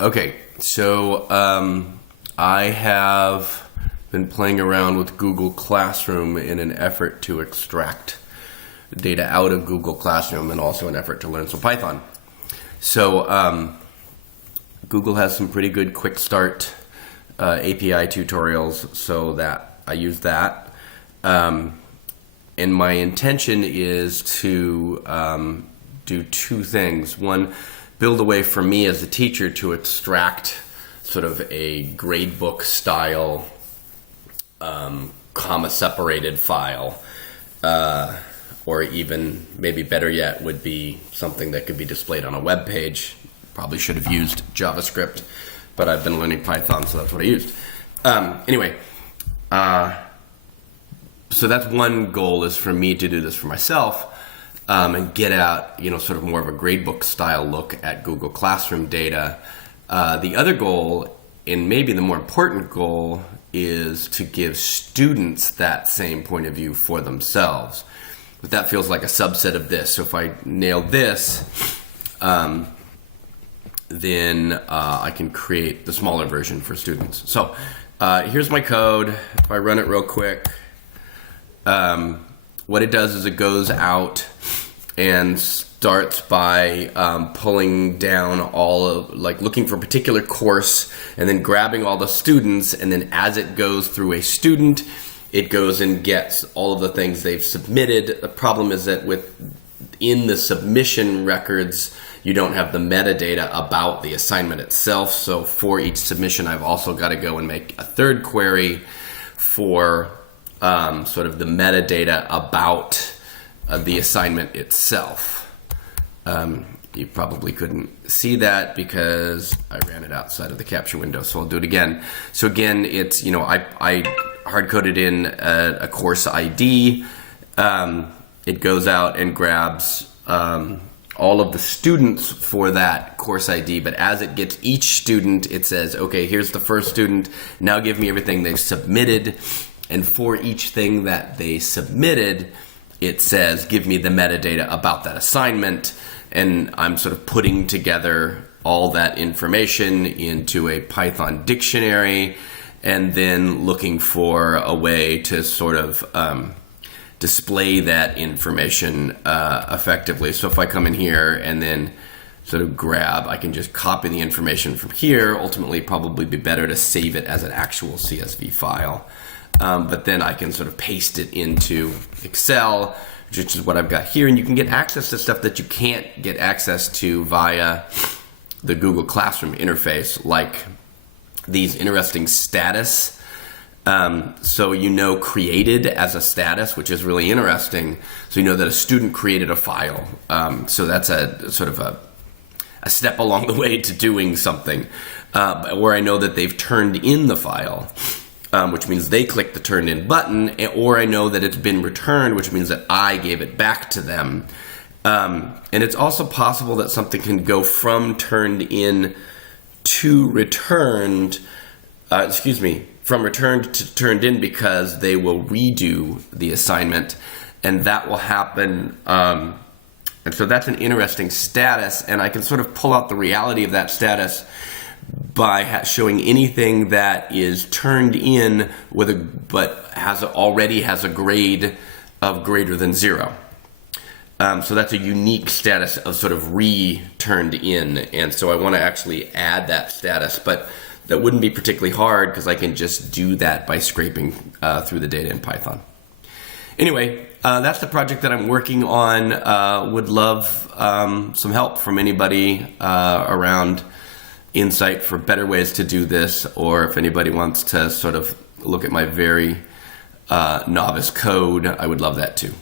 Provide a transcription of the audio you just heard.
Okay, so I have been playing around with Google Classroom in an effort to extract data out of Google Classroom and also an effort to learn some Python. So Google has some pretty good quick start API tutorials, so that I use that. And my intention is to do two things. One, build a way for me as a teacher to extract sort of a gradebook style comma separated file, or even maybe better yet would be something that could be displayed on a web page. Probably should have used JavaScript, but I've been learning Python, so that's what I used. Anyway, so that's one goal, is for me to do this for myself and get out, sort of more of a gradebook style look at Google Classroom data. The other goal, and maybe the more important goal, is to give students that same point of view for themselves. But that feels like a subset of this. So if I nail this, then I can create the smaller version for students. So here's my code. If I run it real quick, what it does is it goes out and starts by pulling down all of, looking for a particular course and then grabbing all the students, and then as it goes through a student, it goes and gets all of the things they've submitted. The problem is that in the submission records, you don't have the metadata about the assignment itself. So for each submission, I've also got to go and make a third query for sort of the metadata about the assignment itself. You probably couldn't see that because I ran it outside of the capture window, so I'll do it again. So again, it's, I hard-coded in a course ID. It goes out and grabs all of the students for that course ID, but as it gets each student, it says, okay, here's the first student, now give me everything they've submitted, and for each thing that they submitted, it says, give me the metadata about that assignment, and I'm sort of putting together all that information into a Python dictionary, and then looking for a way to sort of display that information effectively. So if I come in here and then sort of grab, I can just copy the information from here. Ultimately, probably be better to save it as an actual CSV file. But then I can sort of paste it into Excel, which is what I've got here. And you can get access to stuff that you can't get access to via the Google Classroom interface, like these interesting status. So created as a status, which is really interesting. So you know that a student created a file. So that's a sort of a step along the way to doing something. Where I know that they've turned in the file, which means they click the turned in button, or I know that it's been returned, which means that I gave it back to them. And it's also possible that something can go from turned in to returned, from returned to turned in, because they will redo the assignment, and that will happen. And so that's an interesting status, and I can sort of pull out the reality of that status by showing anything that is turned in but already has a grade of greater than 0. So that's a unique status of sort of returned in, and so I want to actually add that status, but that wouldn't be particularly hard because I can just do that by scraping through the data in Python. Anyway, that's the project that I'm working on. Would love some help from anybody around insight for better ways to do this, or if anybody wants to sort of look at my very novice code, I would love that too.